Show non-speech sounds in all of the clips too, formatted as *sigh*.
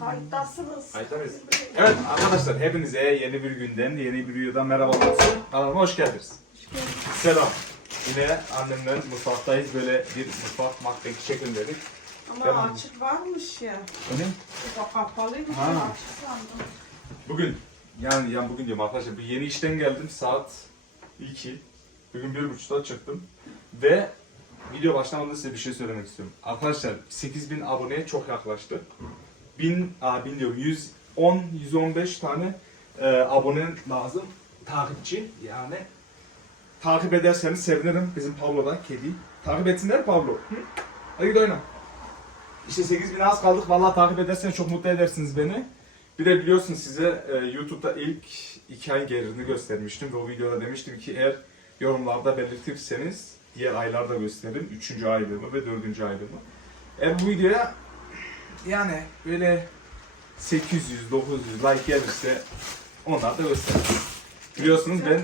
Kayıttasınız. Kayıttayız. Evet arkadaşlar hepinize yeni bir günden, yeni bir videodan merhabalar. Kanalıma hoş geldiniz. Selam. Yine annemle mutfaktayız. Böyle bir mutfak mahkeki çekin dedik. Ama Tamam. açık varmış ya. Öyle Bu kapalıymış Ha. ya açık sandım. Bugün yani yani bugün diyorum arkadaşlar bir yeni işten geldim saat 2. Bugün bir buçukta çıktım ve video başlamadan size bir şey söylemek istiyorum. Arkadaşlar 8000 aboneye çok yaklaştı. 1000 a 1000 diyorum 110 115 tane e, abone lazım takipçi yani takip ederseniz sevinirim bizim Pablo da kedi. Takip etsinler Pablo. Hı? Hadi git oyna. İşte 8000 az kaldık. Vallahi takip ederseniz çok mutlu edersiniz beni. Bir de biliyorsun size e, YouTube'da ilk iki ay gelirini göstermiştim ve o videoda demiştim ki eğer yorumlarda belirtirseniz diğer aylarda gösteririm. Üçüncü aylığımı ve dördüncü aylığımı. Eğer bu videoya yani böyle 800-900 like gelirse onlar da gösteririm. Biliyorsunuz ben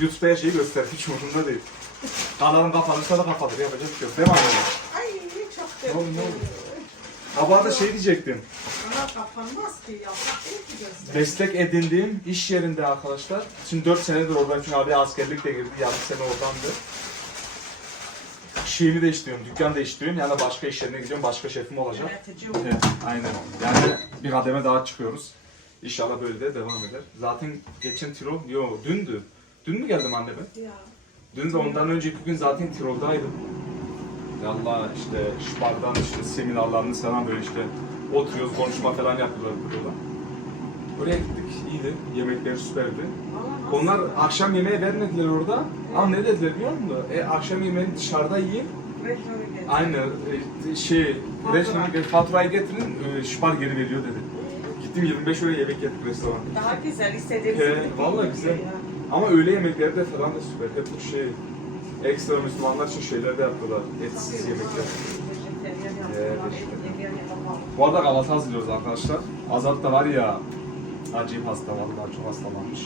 YouTube'da her şeyi gösteririm. Hiç umurumda değil. Kanalım kapanırsa da kapatır. Yapacak bir şey yok. Değil mi anne? Ay çok Ne oldu, ne oldu? Da şey diyecektim. Ama kapanmaz ki yaprak değil ki. Meslek edindiğim iş yerinde arkadaşlar. Şimdi 4 senedir oradayım çünkü abi askerlik de girdi. Yarım sene oradandı. Şeyimi değiştiriyorum, dükkan değiştiriyorum. Yani başka iş yerine gidiyorum, başka şefim olacak. Yönetici Evet, aynen. Yani bir kademe daha çıkıyoruz. İnşallah böyle de devam eder. Zaten geçen Tirol, yo dündü. Dün mü geldim anne ben? Ya. Dün de ondan önceki gün zaten Tirol'daydım. Valla işte Spartan işte seminerlarını falan böyle işte oturuyoruz konuşma falan yapıyorlar burada. Oraya gittik iyiydi. Yemekleri süperdi. Valla? Onlar akşam yemeği vermediler orada. Ama ne dediler biliyor musun? E, akşam yemeğini dışarıda yiyin. Aynı e, şey, Fatura. restoran faturayı getirin, e, şipar geri veriyor dedi. Gittim 25 öyle yemek yedik restoranda. Daha güzel istediğimiz He, gibi vallahi değil güzel. ya. Ama öğle yemekleri de falan da süper. Hep bu şey, ekstra Müslümanlar için şeyler de yapıyorlar. Etsiz yemekler. vejeteryan yapıyorlar, vejeteryan. et yemeyen yapamam. Bu arada kahvaltı hazırlıyoruz arkadaşlar. Azat da var ya, acayip hasta vallahi çok hastalanmış.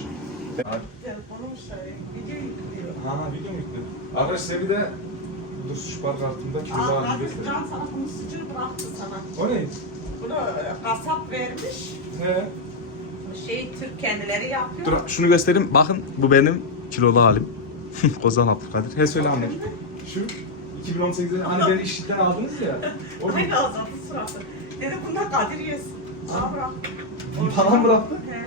Telefonum şey, video yüklüyor. Ha video mu yüklü? Arkadaşlar size bir de dur şu par kartımda kilo Aa, var Hafif Can sana bunu sıcır bıraktı sana. O ne? Bunu e, kasap vermiş. He. Şey Türk kendileri yapıyor. Dur şunu göstereyim. Bakın bu benim kilolu halim. *laughs* Kozan Abdülkadir. He söyle anne. Şu 2018'de hani beni işitten aldınız ya. Aynı azaldı suratı. Dedi bunda Kadir yesin. Aa bırak. Bana mı bıraktı? He.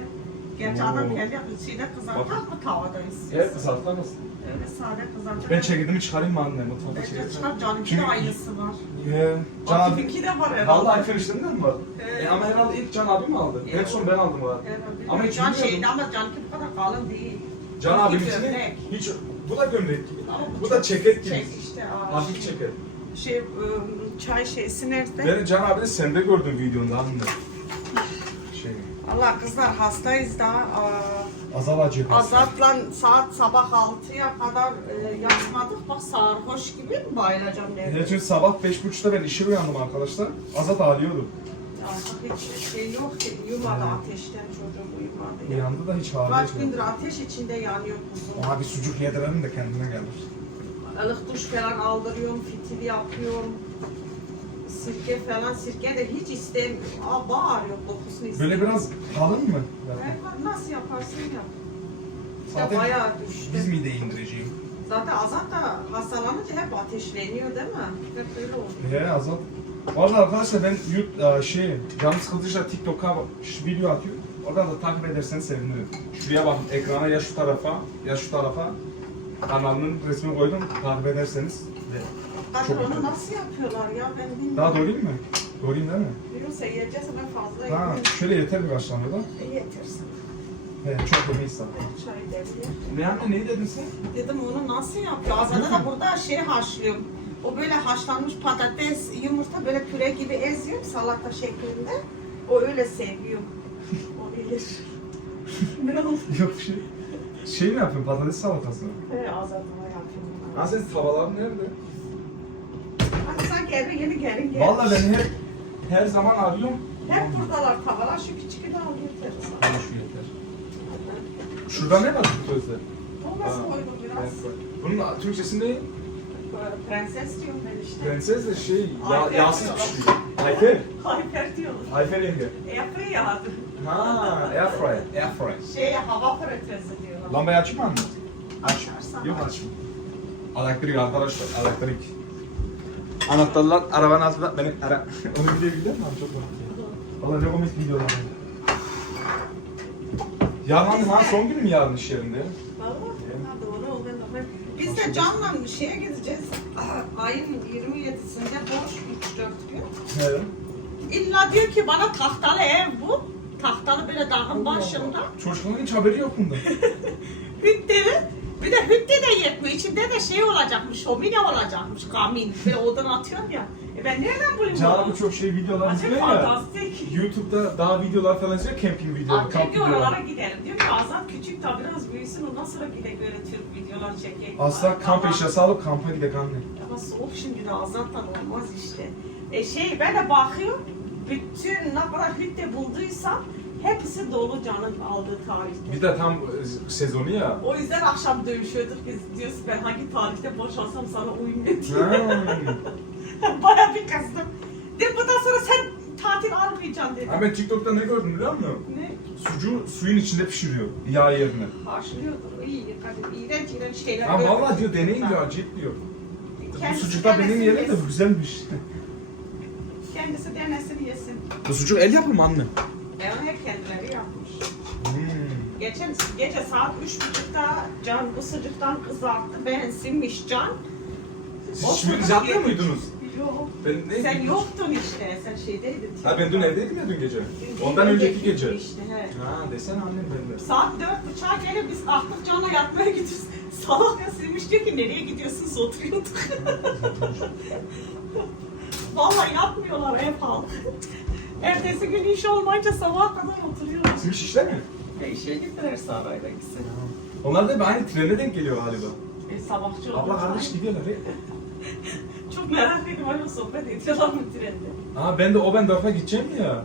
Gerçi adam yapıyor. Şeyde kızartacak mı tavada Evet istiyorsun? kızartlar mısın? Öyle sade kızartacak. Ben çekildiğimi çıkarayım mı anne? Mutfakta Bence çekildim. çıkar Can'ınki Çünkü- de aynısı var. He. Can abi. Akifinki de var herhalde. Vallahi Ferişte'nin de mi var? He. E, ama herhalde ilk Can abi mi aldı? En Evet. son ben aldım. Herhalde. Ama hiç Can bilmiyordum. şeydi ama Can'ınki bu kadar kalın değil. Can içine gömlek. hiç... Bu da gömlek gibi. Ama Bu çok da ceket gibi. Çek işte. aa, Hafif şey- ceket. Şey, ıı, çay şeysi nerede? Ben Can abini sende gördüm videonda anne. Allah kızlar hastayız. Aa, Azal acı. Azat'la saat sabah 6'ya kadar e, yatmadık. Bak sarhoş gibi mi bayılacağım nerede? çünkü sabah 5.30'da ben işe uyandım arkadaşlar. Azat ağlıyordu. Artık hiç şey yok ki. Uyumadı ateşten çocuğum uyumadı. ya. Uyandı da hiç Kaç ağlıyordu. gündür ateş içinde yanıyor kuzum. Abi sucuk yedirelim de kendine gelir. Ilık duş falan aldırıyorum, fitil yapıyorum. Sirke falan, sirke de hiç istemiyorum. Aa bağırıyor kokusunu istemiyorum. Böyle biraz kalın mı? Evet, nasıl yaparsın yap. İşte Zaten bayağı düştü. biz mideyi indireceğim. Zaten Azat da hastalanınca hep ateşleniyor değil mi? Hep öyle oluyor. He Azat. Valla arkadaşlar ben yurt e, şey canım sıkıldıkça TikTok'a video atıyorum. Oradan da takip ederseniz sevinirim. Şuraya bakın ekrana ya şu tarafa ya şu tarafa kanalının resmini koydum takip ederseniz. Kadir Çok onu nasıl yapıyorlar ya ben bilmiyorum. Daha doğrayayım mı? Doğrayayım değil mi? Yoksa yiyeceğiz ben fazla Ha, yiyeyim. şöyle yeter birkaç tane da. E, yetersin. He, çok yemeyiz zaten. Ben çay demleyeyim. Ne anne neyi dedin sen? Dedim onu nasıl yapıyor? Azada da burada şey haşlıyorum. O böyle haşlanmış patates, yumurta böyle püre gibi eziyorum salata şeklinde. O öyle seviyor. O bilir. *laughs* ne oldu? Yok şey. Şey mi yapıyorsun patates salatası mı? He Azad'ıma yapıyorum. Ha senin tavalar nerede? Eve yeni gelin. Vallahi ben hep her zaman arıyorum. Hep buradalar tavalar şu küçükü de al yeter. Bana şu yeter. Şurada ne var bu közde? O nasıl Ha, koydum biraz? Bunun Türkçesi ne? Prenses diyorum ben işte. Prenses de şey, ya, Ayfer yağsız diyorlar. pişiriyor. Ayfer. Ayfer diyorlar. Ayfer yenge. Yapıyor ya. Ha, airfryer. Airfryer. Şey hava fırtınası diyorlar. Lambayı açayım mı anne? Açarsan Yok aç. açayım. Elektrik arkadaşlar, elektrik. Anahtarlar arabanın altında benim ara... Onu bilebilir miyim? Çok komik. Valla ne komik videolar. Yarın anne ha son günü mü yarın iş yerinde? Vallahi. Ha, doğru o ben de- Biz de Can'la şeye gideceğiz. Aa, Ayın 27'sinde boş 3-4 gün. Evet. İlla diyor ki bana tahtalı ev bu. Tahtalı böyle dağın başında. Çocukların hiç haberi yok bundan. Hütteli. *laughs* Bir de hütte de yetmiyor. İçinde de şey olacakmış, şömine olacakmış, kamin. Böyle odun atıyorsun ya. E ben nereden bulayım Canan onu? bu çok şey videolar Acayip izliyor ya. fantastik. YouTube'da daha videolar falan izliyor, camping videoları, kamp diyor oralara videoları. gidelim. Diyor ki Azat küçük daha biraz büyüsün ondan sonra gide böyle Türk videolar çekeyim. Asla kamp Ama- eşyası alıp kampa gidek anne. Ama soğuk şimdi de Azat'tan olmaz işte. E şey ben de bakıyorum. Bütün ne kadar hütte bulduysam hepsi dolu canın aldığı tarihte. Bir de tam e, sezonu ya. O yüzden akşam dövüşüyorduk biz diyoruz ben hangi tarihte boşalsam sana uymuyor diye. Ha. *laughs* Baya bir kızdım. De bundan sonra sen tatil almayacaksın dedi. Ha ben TikTok'ta ne gördüm biliyor musun? Ne? Sucuğu suyun içinde pişiriyor, yağ yerine. Haşlıyordur. İyi, kadın iğrenç iğrenç şeyler. Ha vallahi diyor deneyin diyor, acayip diyor. Bu Kendisi sucuklar benim yerim de bu güzelmiş. Kendisi denesin yesin. Bu sucuk el yapımı anne. E onu hep kendileri yapmış. Hmm. Geçen gece saat üç buçukta Can bu sucuktan kızarttı. Beğensinmiş Can. Siz hiçbiriniz yapmıyor muydunuz? Yok. Ben ne? Sen yoktun işte. Sen şeydeydin. Ha ben dün evdeydim ya dün gece. Dün Ondan önceki gece. işte, he. Ha desene annem ben de. Saat dört buçuğa gelip biz kalktık Can'la yatmaya gidiyoruz. *laughs* Salak ya Silmiş diyor ki nereye gidiyorsunuz oturuyorduk. *laughs* Vallahi yatmıyorlar ev halkı. *laughs* Ertesi gün iş olmayınca sabah kadar oturuyorlar. Sizin işler mi? İşe gittiler Saray'da gitsin. Onlar da aynı trene denk geliyor galiba. E sabahçı Abla olmuş. kardeş gidiyorlar ya. *laughs* Çok merak ediyorum öyle sohbet ediyorlar mı trende? Ha ben de o ben Dorf'a gideceğim ya.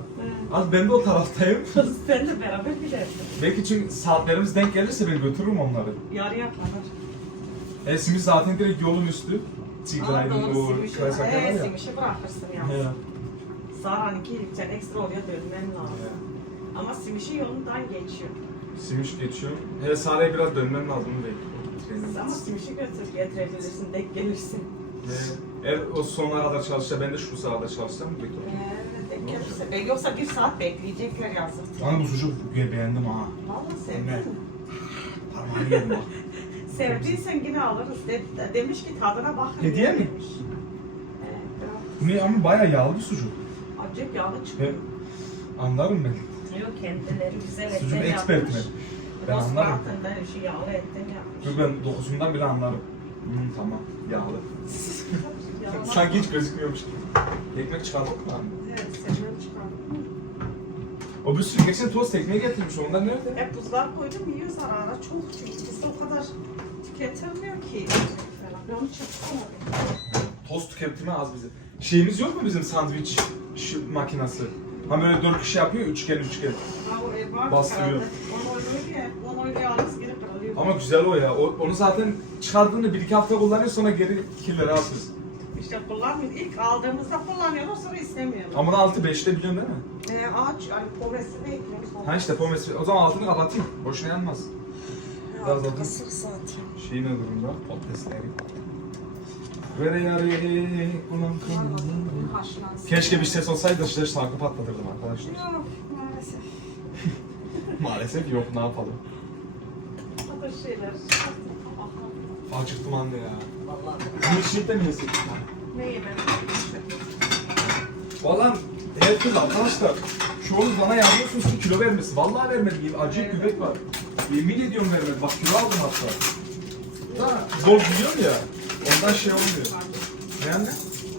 Az ben de o taraftayım. *laughs* Sen de beraber gidersin. Belki çünkü saatlerimiz denk gelirse ben götürürüm onları. Yarıya kadar. E simit zaten direkt yolun üstü. Aa, Kaysak var He, ya. Simiş'i bırakırsın ya. He. Saran'ınki gideceksin ekstra oraya dönmen lazım. Ama Simiş'i yolundan geçiyor. Simiş geçiyor. Hele Sare'ye biraz dönmem lazım belki. Ama Simiş'i götür getirebilirsin, denk gelirsin. He. Eğer o sonuna kadar çalışsa ben de şu sırada çalışsam belki. Ee, denk gelirse. E, yoksa bir saat bekleyecekler yazık. Lan bu sucuk beğendim ha. Vallahi sevdim. Parmağını *laughs* yedim bak. Sevdiysen yine alırız. De, demiş ki tadına bakın. Hediye mi? demiş. Evet, Bu ne ama bayağı yağlı bir sucuk. acayip yağlı çıkıyor. Ben anlarım ben. Yok kendileri güzel Sucuk etten expert yapmış. mi? Ben anlarım. Rosbrat'ından şu yağlı etten yapmış. Dur ben dokusundan bile anlarım. Hmm, tamam yağlı. Yağlı. Sanki hiç gözükmüyormuş gibi. Ekmek çıkardık mı abi? Evet, seviyorum çıkardım. O bir sürü geçen tost ekmeği getirmiş. Onlar nerede? Hep buzluğa koydum yiyoruz ara ara çok çünkü bizde o kadar tüketilmiyor ki. Ben onu çakışamadım. Tost tüketimi az bizim. Şeyimiz yok mu bizim sandviç şu makinası? Hani böyle dört kişi yapıyor, üçgen üçgen. Bastırıyor. Ama güzel o ya. O, onu zaten çıkardığında bir iki hafta kullanıyor sonra geri kirlere atıyoruz. İşte kullanmıyor. İlk aldığımızda kullanıyorlar sonra istemiyorlar. Ama altı beşte biliyorsun değil mi? Ee, ağaç hani povresini ekliyoruz. Ha işte pomes. O zaman altını kapatayım. Boşuna yanmaz. biraz Altı aldım. kısık zaten. Şey ne durumda? Vere Keşke bir ses olsaydı işte şarkı patlatırdım arkadaşlar. Yok maalesef. *laughs* Maalesef yok ne yapalım. Da şeyler. Acıktım anne ya. Vallahi. Milkshake mi yesek? Ne yemedim? Valla her türlü arkadaşlar. Şu oğlum bana yazıyorsunuz ki kilo vermesi. Vallahi vermedi. Acayip Evet. göbek var. Yemin ediyorum vermedi. Bak kilo aldım hatta. Da zor biliyorum ya. Ondan şey olmuyor. Ne?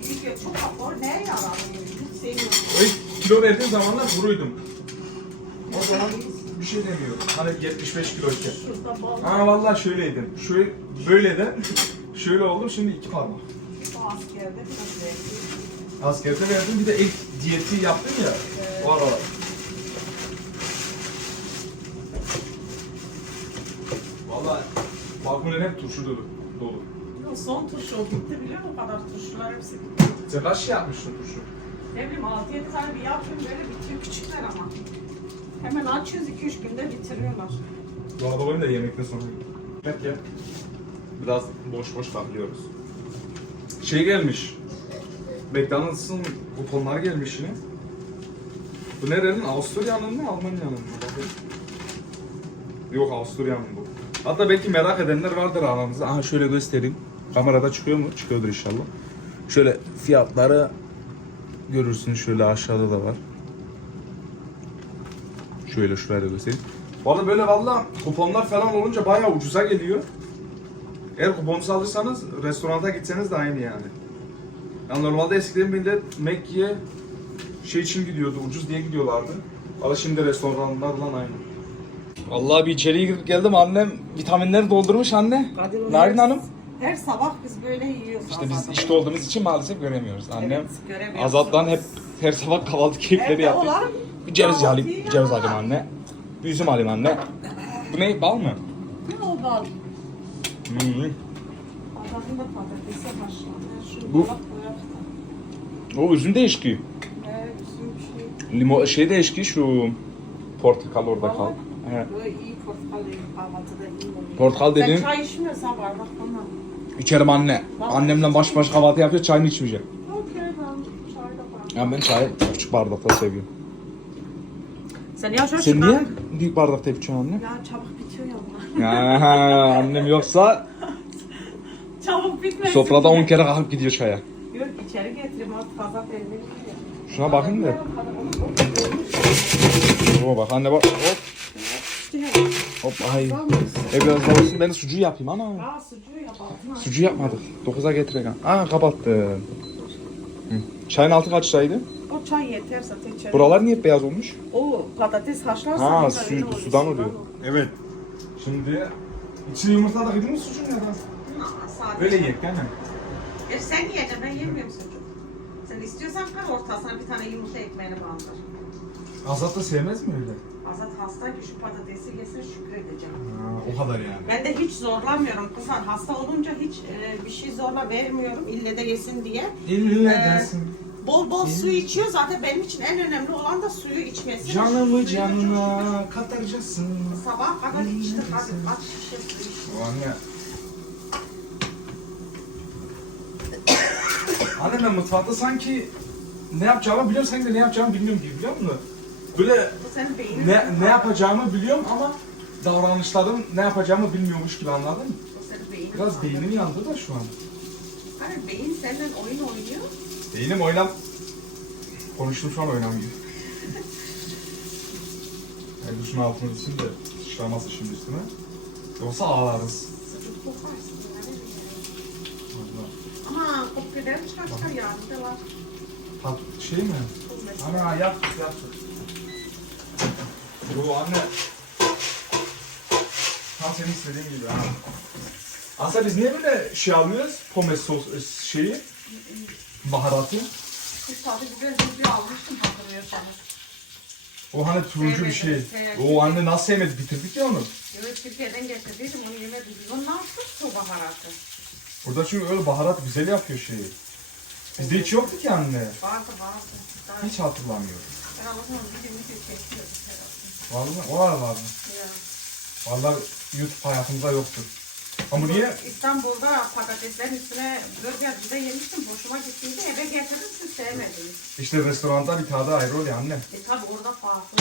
Video çok yarar? Hiç sevmiyorum. O ilk kilo verdiğim zamanlar kuruyordum. O zaman bir şey demiyorum. Hani 75 kiloyken. Şurada bal. Ha vallahi şöyleydim. Şöyle böyle de şöyle oldum şimdi iki parmak. O askerde zevkli. Askerde verdim bir de ilk diyeti yaptım ya. O aralar. Vallahi balkonun hep turşu dolu. dolu. Bu son turşu o bitti biliyor musun? O kadar turşular hepsi bitti. Sen kaç şey yapmışsın turşu? Ne bileyim 6-7 tane bir yapıyorum böyle bitiyor küçükler ama. Hemen açıyoruz 2-3 günde bitiriyorlar. Dolaba da yemekten sonra. Yemek ye. Biraz boş boş bakıyoruz. Şey gelmiş. McDonald's'ın kuponlar gelmiş yine. Bu nerenin? Avusturya'nın mı? Almanya'nın mı? Bakayım. Yok Avusturya'nın bu. Hatta belki merak edenler vardır aranızda. Aha şöyle göstereyim. Kamerada çıkıyor mu? Çıkıyordur inşallah. Şöyle fiyatları görürsünüz. Şöyle aşağıda da var. Şöyle şuraya da göstereyim. Valla böyle valla kuponlar falan olunca bayağı ucuza geliyor. Eğer kuponunuzu alırsanız restoranta gitseniz de aynı yani. Yani normalde eskiden millet Mekke'ye şey için gidiyordu, ucuz diye gidiyorlardı. Ama şimdi restoranlarla aynı. Vallahi bir içeriye girip geldim annem vitaminleri doldurmuş anne. Narin Hanım. Her sabah biz böyle yiyoruz. İşte biz işte olduğumuz için maalesef göremiyoruz. Annem Evet. Azat'tan hep her sabah kahvaltı keyifleri Evde yapıyor. olan Bir ceviz alayım, bir ceviz alayım anne. Bir üzüm alayım anne. Bu ne? Bal mı? Ne o bal? Hmm. Bu-. O üzüm de eşki. Evet, bizim şey. Limo şey de eşki şu portakal orada kal. Vallahi. Böyle iyi portakal. Kahvaltıda iyi oluyor. Portakal Sen dediğin çay içmiyorsan bardak bana. İçerim anne. Annemle baş başa kahvaltı yapıyor çayını içmeyeceğim. Okey ben çay da bardak. Ya ben çayı küçük bardakta seviyorum. Sen ya şöyle Sen çıkar. niye büyük bardakta içiyorsun anne? Ya çabuk bitiyor ya bunlar. Ya, annem yoksa *laughs* Çabuk bitmesin. sofrada diye. 10 kere kalkıp gidiyor çaya. Yok içeri getireyim artık fazla peynir. Şuna bakın da. Oo bak anne bak hop hop ay. E biraz daha olsun ben de sucuğu yapayım ana. Aa sucuğu yap altına. Sucuğu yapmadık. 9'a getireceğim. Aa kapattım. Hı. Çayın altı kaçtaydı? O çay yeterse içeri. Buralar niye hep beyaz olmuş? O patates haşlarsan. Ha su, öyle oluyor, sudan oluyor. Evet. Şimdi içine yumurta da kıydın mı sucuğun ya da? Sade. Böyle yiyek değil mi? E sen yiyeceksin ben yemiyorum sucuk. Sen istiyorsan kar ortasına bir tane yumurta ekmeğini bandır. Azat da sevmez mi öyle? Azat hasta ki şu patatesi yesin şükredeceğim. Ha, o kadar yani. Ben de hiç zorlamıyorum kızlar. Hasta olunca hiç e, bir şey zorla vermiyorum ille de yesin diye. İlle Ee, dersin. Bol bol su içiyor. Zaten benim için en önemli olan da suyu içmesi. Canımı canına katacaksın. Sabah kadar içtik hadi kaç şişe su içtik. O anne. Anne ben mutfakta sanki ne yapacağımı biliyorum sanki de ne yapacağımı bilmiyorum gibi biliyor musun? Böyle ne, ne yapacağımı biliyorum ama davranışlarım ne yapacağımı bilmiyormuş gibi anladın mı? Biraz beynim yandı da şu an. Hani beyin senden oyun oynuyor. Beynim oynam... Konuştum şu an oynamıyor. *laughs* yani duşun altını için de sıçraması şimdi üstüme. Yoksa ağlarız. Sucuk kokarsın. yani. Ama kopyalarım çıkar çıkar yağını da var. Tat şey mi? Ana yaptık yaptık. Bu anne. Tam senin istediğin gibi ha. Aslında biz niye böyle şey alıyoruz? Pomes sos e, şeyi. Baharatı. Biz tadı güzel video almıştım hatırlıyorsanız. O hani turuncu bir şey. Sevmedim, sevmedim. O anne nasıl sevmedi? Bitirdik ya onu. Evet Türkiye'den getirdiydim onu yemedim. Biz onu ne yaptık su baharatı? Burada çünkü öyle baharat güzel yapıyor şeyi. Bizde hiç yoktu ki anne. Vardı vardı. Hiç hatırlamıyorum. Ben Allah'ım video video çekiyordum herhalde. Vallahi o var vardı. Ya. Vallahi YouTube hayatımızda yoktu. Ama niye? İstanbul'da patateslerin üstüne burger bize yemiştim. Hoşuma gittiydi. Eve getirdim siz sevmediniz. İşte restoranda bir tadı ayrı oluyor anne. E tabi orada farklı.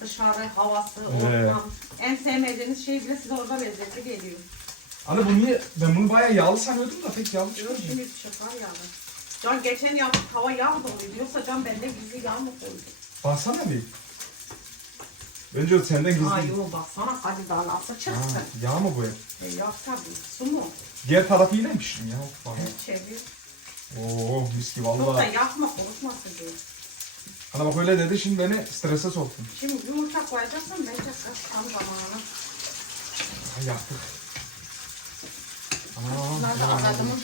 Dışarı havası, Evet. ortam. En sevmediğiniz şey bile size orada lezzetli geliyor. Anne bu niye? Ben bunu bayağı yağlı sanıyordum da pek yağlı Yok çıkmıyor. şimdi çıkar yani. Can geçen yaptık hava yağ doluydu. Yoksa Can bende gizli yağ mı koydu? Baksana bir. Bence o senden gizli. Ay yok baksana hadi daha nasıl Ha, çıksın. yağ mı bu hep? E, yok tabii. Su mu? Diğer tarafı iyiymiş ya. Bak. Çevir. Oo mis gibi Çok da valla. yakma kurutmasın diye. Ana bak öyle dedi şimdi beni strese soktun. Şimdi yumurta koyacaksan bence kız tam zamanı. Ha, yaktık. Aa, Bunlar da adamın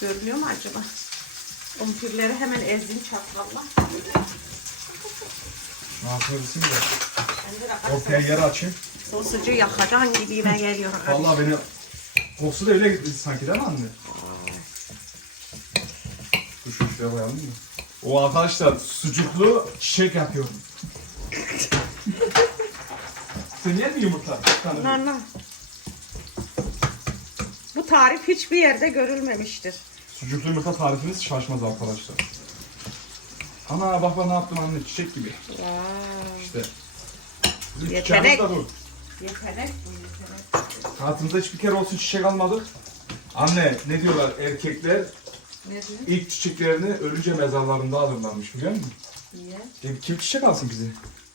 görünüyor mu acaba? Kumpirleri hemen ezdim çatalla. Ben de Ortaya yer açayım. Sosucu yakacağın gibi ben geliyorum. Vallahi beni Kokusu da öyle gitti sanki değil mi anne? Dur şu şuraya koyalım mı? O arkadaşlar sucuklu çiçek yapıyorum. Sen yer mi yumurta? Bir tane. Nar. Bu tarif hiçbir yerde görülmemiştir. Sucuklu yumurta tarifiniz şaşmaz arkadaşlar. Ana bak bak ne yaptım anne çiçek gibi. Wow. İşte. Bizim Yetenek. çiçeğimiz de bu. Yetenek bu yetenek. Hayatımızda hiçbir kere olsun çiçek almadık. Anne ne diyorlar erkekler Ne diyor? ilk çiçeklerini ölünce mezarlarında alırlarmış biliyor musun? Niye? Ya Kim çiçek alsın bize?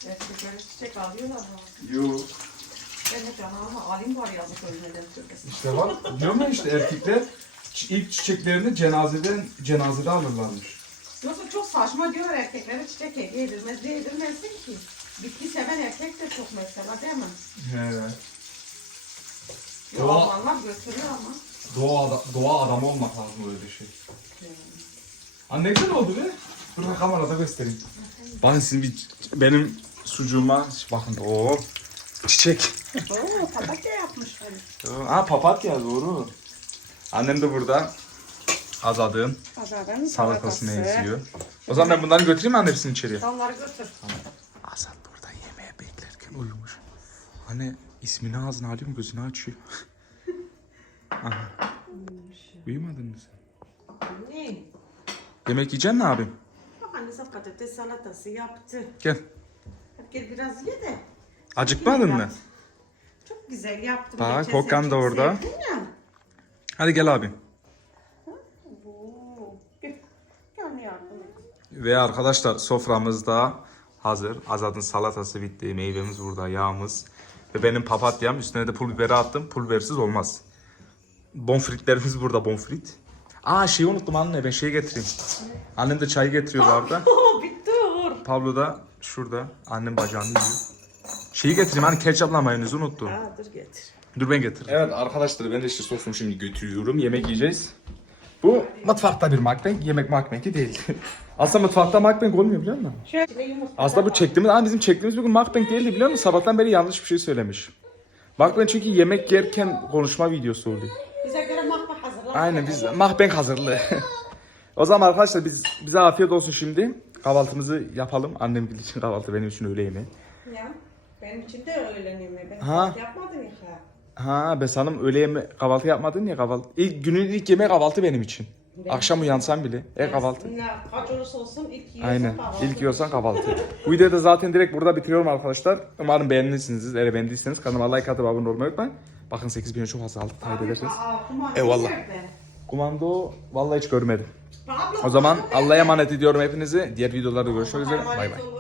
Erkekler çiçek alıyorlar mı? Yok. Ben de canağıma alim var yazık ölmeden türkesi. İşte var. Biliyor musun işte erkekler çi- ilk çiçeklerini cenazeden cenazede alırlarmış. Yoksa çok saçma diyor erkeklere çiçek hediye edilmez diye edilmezsin ki. Bitki seven erkek de çok mesela değil mi? He. Ya Doğa- Almanlar götürüyor ama. Doğa, ada- doğa adamı olmak lazım öyle bir şey. Anne güzel oldu be. Dur ben kamerada göstereyim. Bakın sizin bir, benim sucuğuma bakın o çiçek. Oo papatya yapmış hani. Aa papatya doğru. Annem de burada azadığın Pazardan salatasını eziyor. O zaman ben bunları götüreyim mi anne hepsini içeriye? Onları götür. Azat burada yemeğe beklerken uyumuş. Hani ismini ağzına alıyor gözünü açıyor. *laughs* Aha. Uyumadın mı sen? Ne? Yemek yiyecek mi abim? Bak annesi patates salatası yaptı. Gel. Hadi gel biraz ye de. Acıkmadın mı? Çok güzel yaptım. Bak, sene da orada. ya. Hadi gel abim. Oo. Gel. Gel yardım et. Ve arkadaşlar soframızda hazır. Azad'ın salatası bitti. Meyvemiz burada, yağımız. Ve benim papatyam. Üstüne de pul biberi attım. Pul bibersiz olmaz. Bonfritlerimiz burada bonfrit. Aa şeyi unuttum anne ben şeyi getireyim. Annem de çayı getiriyor arada. Oo, *laughs* bitti Uğur. Pablo da şurada. Annem bacağını yiyor. Şeyi getireyim hani ketçapla mayonezi unuttum. Aa, dur getir. Dur ben getiririm. Evet arkadaşlar ben de işte sosumu şimdi götürüyorum. Yemek yiyeceğiz. Bu mutfakta bir mukbang. Yemek mukbangi değil. *laughs* Aslında mutfakta mukbang olmuyor biliyor musun? Şöyle yumurta. Aslında bu çektiğimiz, ama bizim çektiğimiz bugün mukbang değildi biliyor musun? Sabahtan beri yanlış bir şey söylemiş. Mukbang çünkü yemek yerken konuşma videosu oluyor. Bize göre mahva hazırlar. Aynen biz mukbang hazırlığı. *laughs* o zaman arkadaşlar biz bize afiyet olsun şimdi. Kahvaltımızı yapalım. Annem için kahvaltı benim için öğle yemeği. Ya. Benim için de öğleniyor. Ben Ha. yapmadım ya. Ha be sanırım öğle yeme kahvaltı yapmadın ya kahvaltı. İlk günün ilk yemeği kahvaltı benim için. Akşam uyansam bile. E kahvaltı. Ne, kaç olursa olsun ilk yiyorsan Aynen. kahvaltı. İlk yiyorsan kahvaltı. Bu videoyu da zaten direkt burada bitiriyorum arkadaşlar. Umarım beğenmişsinizdir. Eğer beğendiyseniz kanalıma like atıp abone olmayı unutmayın. Bakın 8000'e çok az aldık takip ederseniz. Eyvallah. Kumando vallahi hiç görmedim. Pablo, O zaman Allah'a emanet ediyorum hepinizi. Diğer videolarda görüşmek üzere. Bay bay.